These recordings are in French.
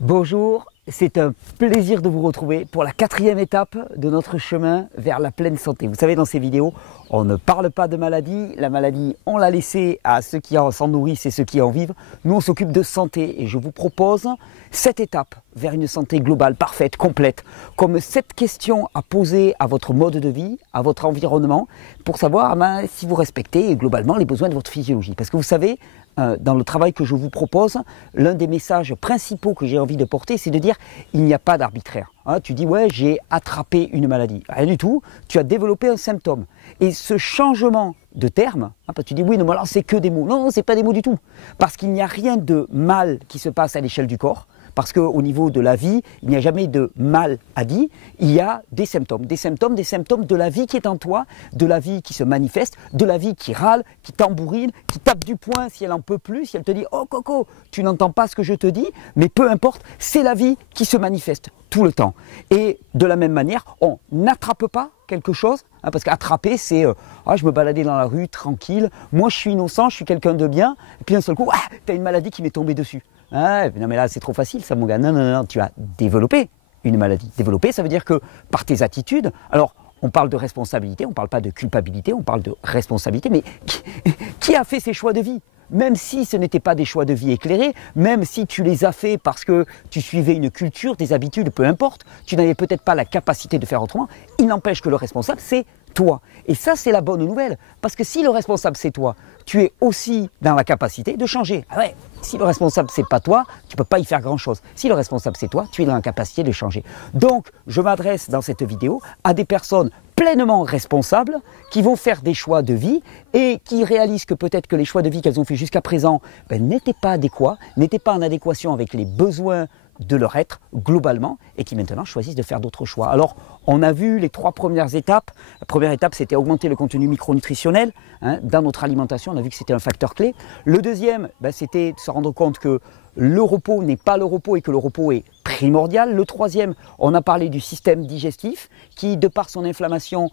Bonjour, c'est un plaisir de vous retrouver pour la 4e étape de notre chemin vers la pleine santé. Vous savez, dans ces vidéos, on ne parle pas de maladie. La maladie, on l'a laissée à ceux qui s'en nourrissent et ceux qui en vivent. Nous, on s'occupe de santé et je vous propose cette étape vers une santé globale, parfaite, complète, comme cette question à poser à votre mode de vie, à votre environnement, pour savoir si vous respectez globalement les besoins de votre physiologie. Parce que vous savez, dans le travail que je vous propose, l'un des messages principaux que j'ai envie de porter, c'est de dire il n'y a pas d'arbitraire. Tu dis ouais, j'ai attrapé une maladie. Rien du tout, tu as développé un symptôme. Et ce changement de terme, parce que tu dis oui, non, mais alors c'est que des mots. Non, ce n'est pas des mots du tout. Parce qu'il n'y a rien de mal qui se passe à l'échelle du corps. Parce qu'au niveau de la vie, il n'y a jamais de maladie, il y a des symptômes de la vie qui est en toi, de la vie qui se manifeste, de la vie qui râle, qui tambourine, qui tape du poing si elle n'en peut plus, si elle te dit « Oh Coco, tu n'entends pas ce que je te dis », mais peu importe, c'est la vie qui se manifeste tout le temps. Et de la même manière, on n'attrape pas quelque chose, parce qu'attraper c'est je me baladais dans la rue tranquille, moi je suis innocent, je suis quelqu'un de bien, et puis d'un seul coup, tu as une maladie qui m'est tombée dessus. Non mais là c'est trop facile ça mon gars, non, tu as développé une maladie. Développé ça veut dire que par tes attitudes, alors on parle de responsabilité, on ne parle pas de culpabilité, on parle de responsabilité, mais qui a fait ces choix de vie ? Même si ce n'étaient pas des choix de vie éclairés, même si tu les as faits parce que tu suivais une culture, des habitudes, peu importe, tu n'avais peut-être pas la capacité de faire autrement, il n'empêche que le responsable c'est toi. Et ça c'est la bonne nouvelle, parce que si le responsable c'est toi, tu es aussi dans la capacité de changer. Si le responsable c'est pas toi, tu ne peux pas y faire grand chose. Si le responsable c'est toi, tu es dans la capacité de changer. Donc je m'adresse dans cette vidéo à des personnes pleinement responsables qui vont faire des choix de vie et qui réalisent que peut-être que les choix de vie qu'elles ont fait jusqu'à présent n'étaient pas adéquats, n'étaient pas en adéquation avec les besoins de leur être globalement et qui maintenant choisissent de faire d'autres choix. Alors on a vu les 3 premières étapes. La première étape c'était augmenter le contenu micronutritionnel dans notre alimentation, on a vu que c'était un facteur clé. Le deuxième c'était de se rendre compte que le repos n'est pas le repos et que le repos est primordial. Le troisième, on a parlé du système digestif qui, de par son inflammation,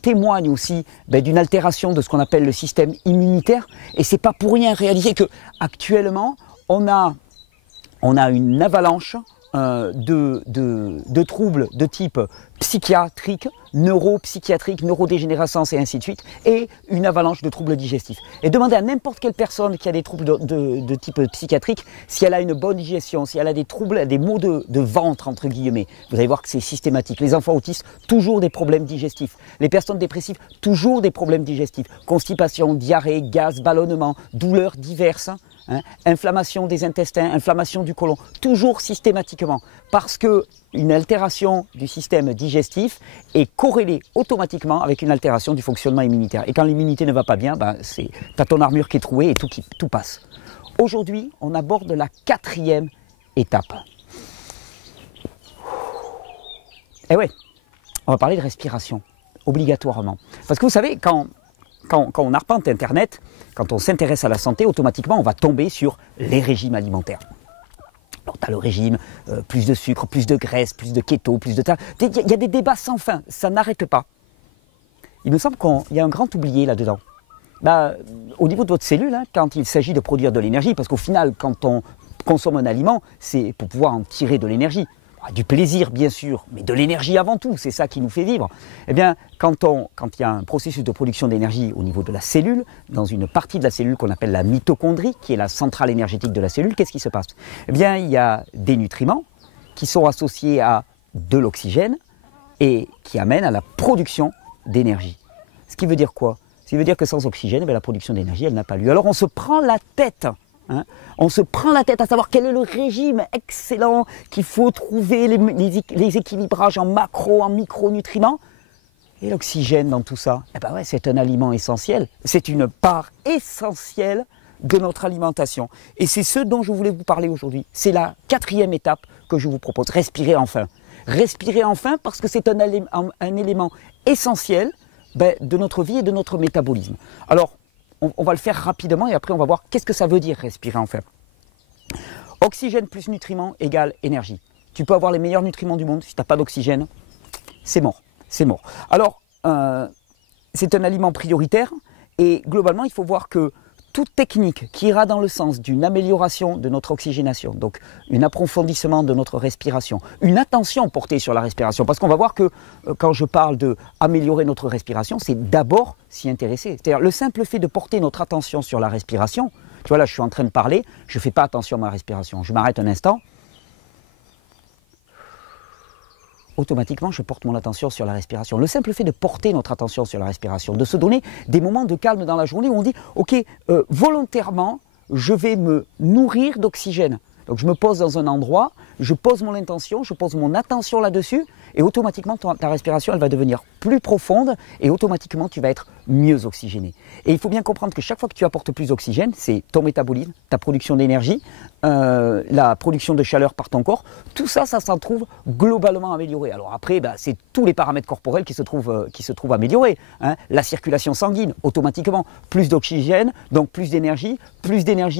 témoigne aussi d'une altération de ce qu'on appelle le système immunitaire. Et c'est pas pour rien réaliser que actuellement on a une avalanche de troubles de type psychiatrique, neuropsychiatrique, neurodégénérescence et ainsi de suite, et une avalanche de troubles digestifs. Et demandez à n'importe quelle personne qui a des troubles de type psychiatrique si elle a une bonne digestion, si elle a des troubles, des maux de ventre entre guillemets. Vous allez voir que c'est systématique. Les enfants autistes, toujours des problèmes digestifs. Les personnes dépressives, toujours des problèmes digestifs. Constipation, diarrhée, gaz, ballonnement, douleurs diverses. Inflammation des intestins, inflammation du côlon, toujours systématiquement, parce qu'une altération du système digestif est corrélée automatiquement avec une altération du fonctionnement immunitaire. Et quand l'immunité ne va pas bien, tu as ton armure qui est trouée et tout passe. Aujourd'hui, on aborde la 4e étape. Et ouais, on va parler de respiration, obligatoirement. Parce que vous savez, quand on arpente Internet, quand on s'intéresse à la santé, automatiquement on va tomber sur les régimes alimentaires. Alors tu as le régime, plus de sucre, plus de graisse, plus de keto, plus de... Il y a des débats sans fin, ça n'arrête pas. Il me semble qu'il y a un grand oublié là-dedans. Au niveau de votre cellule, quand il s'agit de produire de l'énergie, parce qu'au final, quand on consomme un aliment, c'est pour pouvoir en tirer de l'énergie. Du plaisir bien sûr, mais de l'énergie avant tout, c'est ça qui nous fait vivre. Eh bien, quand il y a un processus de production d'énergie au niveau de la cellule, dans une partie de la cellule qu'on appelle la mitochondrie, qui est la centrale énergétique de la cellule, qu'est-ce qui se passe? Eh bien, il y a des nutriments qui sont associés à de l'oxygène et qui amènent à la production d'énergie. Ce qui veut dire quoi? Ce qui veut dire que sans oxygène, la production d'énergie, elle n'a pas lieu. Alors on se prend la tête. On se prend la tête à savoir quel est le régime excellent qu'il faut trouver, les équilibrages en macro, en micronutriments. Et l'oxygène dans tout ça, c'est un aliment essentiel. C'est une part essentielle de notre alimentation. Et c'est ce dont je voulais vous parler aujourd'hui. C'est la 4e étape que je vous propose. Respirez enfin. Respirez enfin parce que c'est un élément essentiel de notre vie et de notre métabolisme. Alors, on va le faire rapidement et après on va voir qu'est-ce que ça veut dire respirer enfin. Oxygène plus nutriments égale énergie. Tu peux avoir les meilleurs nutriments du monde, si tu n'as pas d'oxygène, c'est mort. C'est mort. Alors, c'est un aliment prioritaire et globalement il faut voir que toute technique qui ira dans le sens d'une amélioration de notre oxygénation, donc un approfondissement de notre respiration, une attention portée sur la respiration, parce qu'on va voir que quand je parle d'améliorer notre respiration, c'est d'abord s'y intéresser. C'est-à-dire le simple fait de porter notre attention sur la respiration. Tu vois, là je suis en train de parler, je ne fais pas attention à ma respiration, je m'arrête un instant. Automatiquement, je porte mon attention sur la respiration. Le simple fait de porter notre attention sur la respiration, de se donner des moments de calme dans la journée où on dit « Ok, volontairement, je vais me nourrir d'oxygène ». Donc je me pose dans un endroit, je pose mon intention, je pose mon attention là-dessus et automatiquement ta respiration elle va devenir plus profonde et automatiquement tu vas être mieux oxygéné. Et il faut bien comprendre que chaque fois que tu apportes plus d'oxygène, c'est ton métabolisme, ta production d'énergie, la production de chaleur par ton corps, tout ça, ça s'en trouve globalement amélioré. Alors après, c'est tous les paramètres corporels qui se trouvent améliorés. Hein. La circulation sanguine, automatiquement, plus d'oxygène, donc plus d'énergie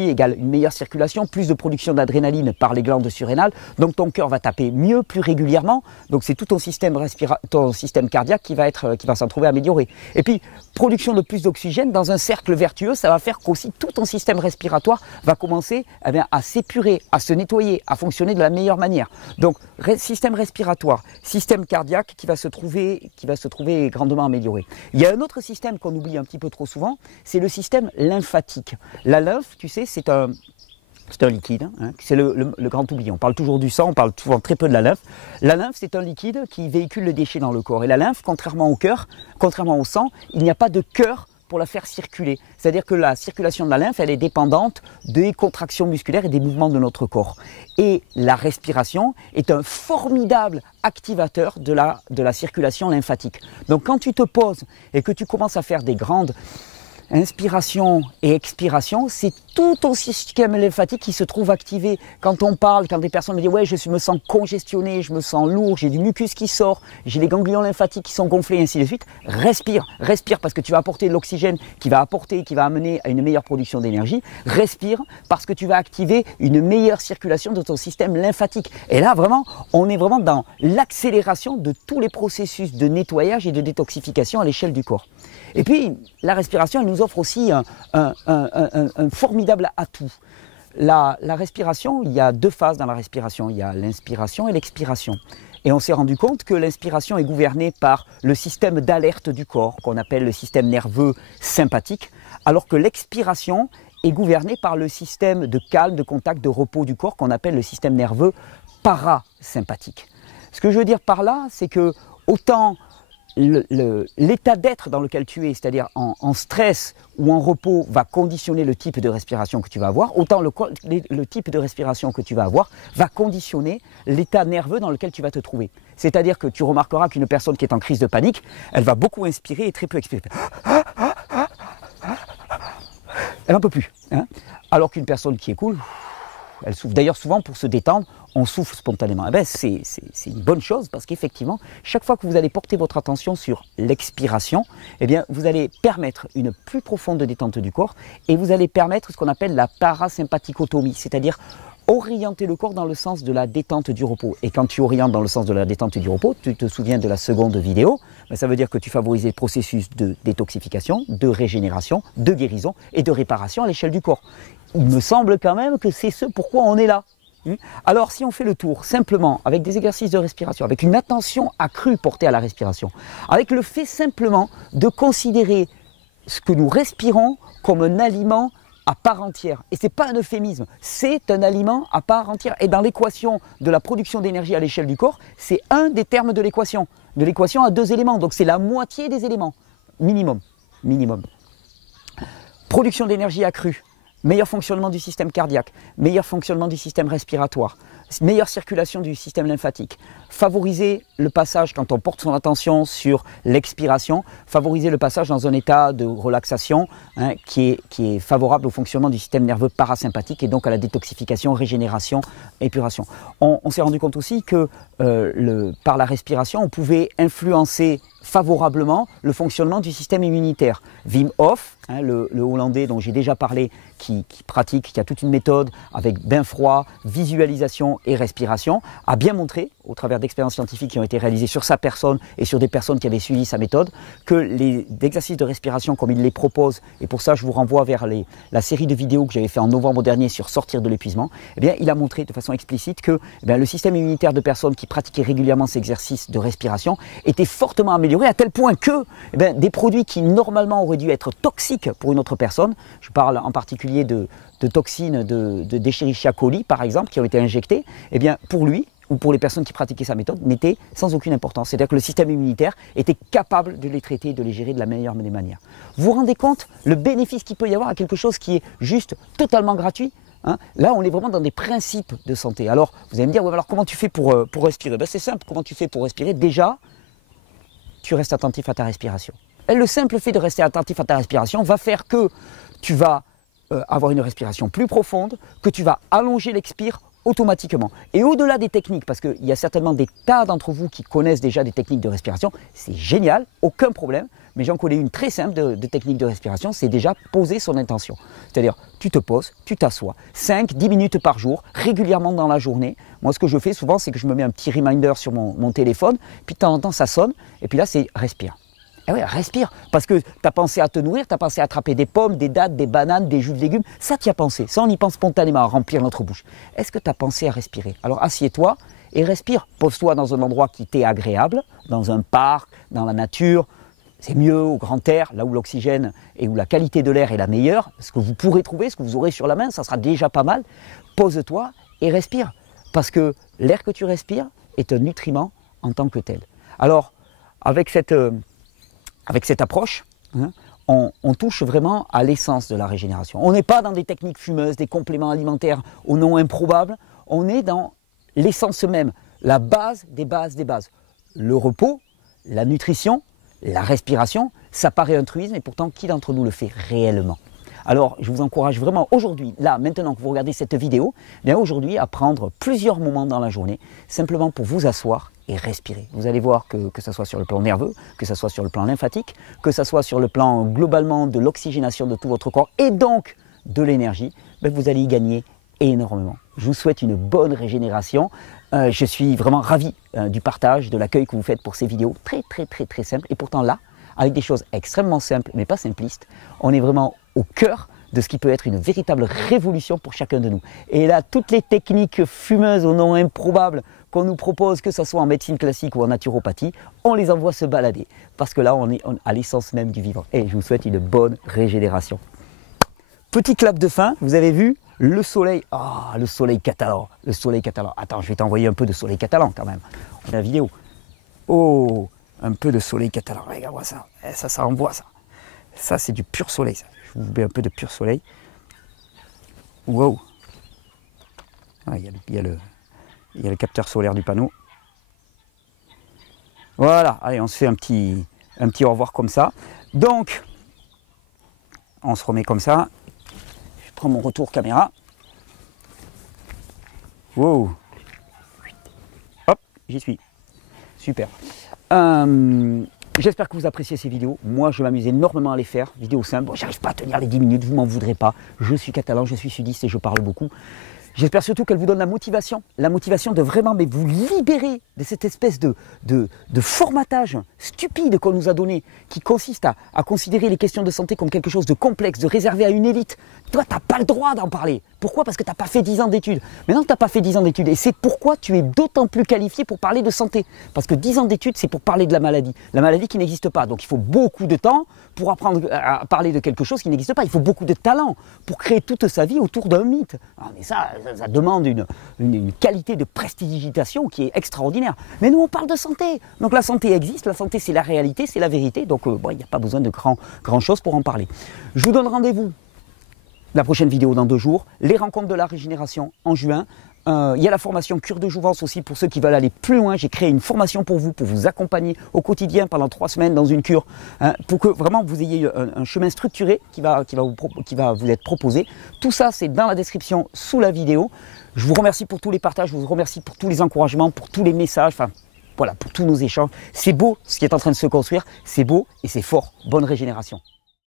égale une meilleure circulation, plus de production d'adrénaline par les glandes surrénales, donc ton cœur va taper mieux, plus régulièrement, donc c'est tout ton système cardiaque qui va s'en trouver amélioré. Et puis, production de plus d'oxygène dans un cercle vertueux, ça va faire qu'aussi tout ton système respiratoire va commencer à s'épurer, à se nettoyer, à fonctionner de la meilleure manière. Donc, système respiratoire, système cardiaque qui va se trouver grandement amélioré. Il y a un autre système qu'on oublie un petit peu trop souvent, c'est le système lymphatique. La lymphe, tu sais, c'est un liquide, hein, c'est le grand oublié. On parle toujours du sang, on parle souvent très peu de la lymphe. La lymphe, c'est un liquide qui véhicule le déchet dans le corps. Et la lymphe, contrairement au cœur, contrairement au sang, il n'y a pas de cœur pour la faire circuler. C'est-à-dire que la circulation de la lymphe, elle est dépendante des contractions musculaires et des mouvements de notre corps. Et la respiration est un formidable activateur de la circulation lymphatique. Donc quand tu te poses et que tu commences à faire des grandes inspiration et expiration, c'est tout ton système lymphatique qui se trouve activé. Quand on parle, quand des personnes me disent « ouais, je me sens congestionné, je me sens lourd, j'ai du mucus qui sort, j'ai les ganglions lymphatiques qui sont gonflés, et ainsi de suite », respire parce que tu vas apporter de l'oxygène qui va amener à une meilleure production d'énergie. Respire parce que tu vas activer une meilleure circulation de ton système lymphatique. Et là, vraiment, on est vraiment dans l'accélération de tous les processus de nettoyage et de détoxification à l'échelle du corps. Et puis, la respiration, elle nous offre aussi un formidable atout. La respiration, il y a deux phases dans la respiration. Il y a l'inspiration et l'expiration. Et on s'est rendu compte que l'inspiration est gouvernée par le système d'alerte du corps, qu'on appelle le système nerveux sympathique, alors que l'expiration est gouvernée par le système de calme, de contact, de repos du corps, qu'on appelle le système nerveux parasympathique. Ce que je veux dire par là, c'est que autant l'état d'être dans lequel tu es, c'est-à-dire en stress ou en repos, va conditionner le type de respiration que tu vas avoir, autant le type de respiration que tu vas avoir va conditionner l'état nerveux dans lequel tu vas te trouver. C'est-à-dire que tu remarqueras qu'une personne qui est en crise de panique, elle va beaucoup inspirer et très peu expirer. Elle n'en peut plus. Hein, alors qu'une personne qui est cool, elle souffle. D'ailleurs, souvent, pour se détendre, on souffle spontanément. Eh bien, c'est une bonne chose parce qu'effectivement, chaque fois que vous allez porter votre attention sur l'expiration, eh bien, vous allez permettre une plus profonde détente du corps et vous allez permettre ce qu'on appelle la parasympathicotomie, c'est-à-dire orienter le corps dans le sens de la détente du repos. Et quand tu orientes dans le sens de la détente du repos, tu te souviens de la seconde vidéo, ben ça veut dire que tu favorises les processus de détoxification, de régénération, de guérison et de réparation à l'échelle du corps. Il me semble quand même que c'est ce pourquoi on est là. Alors si on fait le tour simplement avec des exercices de respiration, avec une attention accrue portée à la respiration, avec le fait simplement de considérer ce que nous respirons comme un aliment à part entière. Et ce n'est pas un euphémisme, c'est un aliment à part entière. Et dans l'équation de la production d'énergie à l'échelle du corps, c'est un des termes de l'équation à deux éléments. Donc c'est la moitié des éléments, minimum. Production d'énergie accrue. Meilleur fonctionnement du système cardiaque, meilleur fonctionnement du système respiratoire, meilleure circulation du système lymphatique. Favoriser le passage, quand on porte son attention sur l'expiration, favoriser le passage dans un état de relaxation qui est favorable au fonctionnement du système nerveux parasympathique et donc à la détoxification, régénération, épuration. On s'est rendu compte aussi que par la respiration, on pouvait influencer favorablement le fonctionnement du système immunitaire. Wim Hof, le Hollandais dont j'ai déjà parlé, qui pratique, qui a toute une méthode avec bain froid, visualisation et respiration, a bien montré, au travers d'expériences scientifiques qui ont été réalisées sur sa personne et sur des personnes qui avaient suivi sa méthode, que les exercices de respiration comme il les propose, et pour ça je vous renvoie vers la série de vidéos que j'avais fait en novembre dernier sur sortir de l'épuisement, eh bien, il a montré de façon explicite que le système immunitaire de personnes qui pratiquaient régulièrement ces exercices de respiration était fortement amélioré, à tel point que des produits qui normalement auraient dû être toxiques pour une autre personne, je parle en particulier de toxines d'Escherichia coli par exemple, qui ont été injectées, eh bien, pour lui, ou pour les personnes qui pratiquaient sa méthode, n'était sans aucune importance. C'est-à-dire que le système immunitaire était capable de les traiter et de les gérer de la meilleure des manières. Vous vous rendez compte le bénéfice qu'il peut y avoir à quelque chose qui est juste totalement gratuit, hein? Là, on est vraiment dans des principes de santé. Alors, vous allez me dire, ouais, alors comment tu fais pour respirer? C'est simple, comment tu fais pour respirer? Déjà, tu restes attentif à ta respiration. Et le simple fait de rester attentif à ta respiration va faire que tu vas avoir une respiration plus profonde, que tu vas allonger l'expire automatiquement. Et au-delà des techniques, parce qu'il y a certainement des tas d'entre vous qui connaissent déjà des techniques de respiration, c'est génial, aucun problème, mais j'en connais une très simple de technique de respiration, c'est déjà poser son intention. C'est-à-dire, tu te poses, tu t'assois, 5-10 minutes par jour, régulièrement dans la journée. Moi, ce que je fais souvent, c'est que je me mets un petit reminder sur mon téléphone, puis de temps en temps, ça sonne, et puis là, c'est respire. Eh ouais, respire, parce que tu as pensé à te nourrir, tu as pensé à attraper des pommes, des dattes, des bananes, des jus de légumes, ça tu y as pensé, ça on y pense spontanément à remplir notre bouche. Est-ce que tu as pensé à respirer? Alors assieds-toi et respire, pose-toi dans un endroit qui t'est agréable, dans un parc, dans la nature, c'est mieux au grand air, là où l'oxygène et où la qualité de l'air est la meilleure, ce que vous pourrez trouver, ce que vous aurez sur la main, ça sera déjà pas mal, pose-toi et respire, parce que l'air que tu respires est un nutriment en tant que tel. Alors, avec cette approche, hein, on touche vraiment à l'essence de la régénération. On n'est pas dans des techniques fumeuses, des compléments alimentaires au nom improbable, on est dans l'essence même, la base des bases des bases. Le repos, la nutrition, la respiration, ça paraît un truisme, et pourtant qui d'entre nous le fait réellement? Alors, je vous encourage vraiment aujourd'hui, là, maintenant que vous regardez cette vidéo, bien aujourd'hui à prendre plusieurs moments dans la journée, simplement pour vous asseoir et respirer. Vous allez voir que ce soit sur le plan nerveux, que ce soit sur le plan lymphatique, que ce soit sur le plan globalement de l'oxygénation de tout votre corps et donc de l'énergie, vous allez y gagner énormément. Je vous souhaite une bonne régénération. Je suis vraiment ravi du partage, de l'accueil que vous faites pour ces vidéos très simples, et pourtant là, avec des choses extrêmement simples, mais pas simplistes, on est vraiment au cœur de ce qui peut être une véritable révolution pour chacun de nous. Et là, toutes les techniques fumeuses au nom improbable qu'on nous propose, que ce soit en médecine classique ou en naturopathie, on les envoie se balader, parce que là, on est à l'essence même du vivant. Et je vous souhaite une bonne régénération. Petit clap de fin, vous avez vu le soleil, le soleil catalan, le soleil catalan. Attends, je vais t'envoyer un peu de soleil catalan quand même. On a la vidéo. Oh, un peu de soleil catalan, regarde-moi ça. Ça envoie ça. Ça, c'est du pur soleil, ça. Je vous mets un peu de pur soleil. Wow. Il y a le capteur solaire du panneau. Voilà, allez, on se fait un petit au revoir comme ça. Donc, on se remet comme ça. Je prends mon retour caméra. Wow. Hop, j'y suis. Super. J'espère que vous appréciez ces vidéos. Moi, je m'amuse énormément à les faire. Vidéos simples. Bon, j'arrive pas à tenir les 10 minutes, vous m'en voudrez pas. Je suis catalan, je suis sudiste et je parle beaucoup. J'espère surtout qu'elle vous donne la motivation de vraiment vous libérer de cette espèce de formatage stupide qu'on nous a donné, qui consiste à considérer les questions de santé comme quelque chose de complexe, de réservé à une élite. Toi, tu n'as pas le droit d'en parler. Pourquoi? Parce que tu n'as pas fait 10 ans d'études. Maintenant que tu n'as pas fait 10 ans d'études, et c'est pourquoi tu es d'autant plus qualifié pour parler de santé. Parce que 10 ans d'études, c'est pour parler de la maladie qui n'existe pas. Donc il faut beaucoup de temps pour apprendre à parler de quelque chose qui n'existe pas. Il faut beaucoup de talent pour créer toute sa vie autour d'un mythe. Mais ça demande une qualité de prestidigitation qui est extraordinaire. Mais nous, on parle de santé. Donc la santé existe, la santé c'est la réalité, c'est la vérité. Donc il n'y a pas besoin de grand chose pour en parler. Je vous donne rendez-vous la prochaine vidéo dans 2 jours. Les rencontres de la régénération en juin. Il y a la formation cure de jouvence aussi pour ceux qui veulent aller plus loin. J'ai créé une formation pour vous accompagner au quotidien pendant 3 semaines dans une cure, pour que vraiment vous ayez un chemin structuré qui va vous être proposé. Tout ça, c'est dans la description sous la vidéo. Je vous remercie pour tous les partages, je vous remercie pour tous les encouragements, pour tous les messages. Enfin, voilà, pour tous nos échanges. C'est beau ce qui est en train de se construire, c'est beau et c'est fort. Bonne régénération.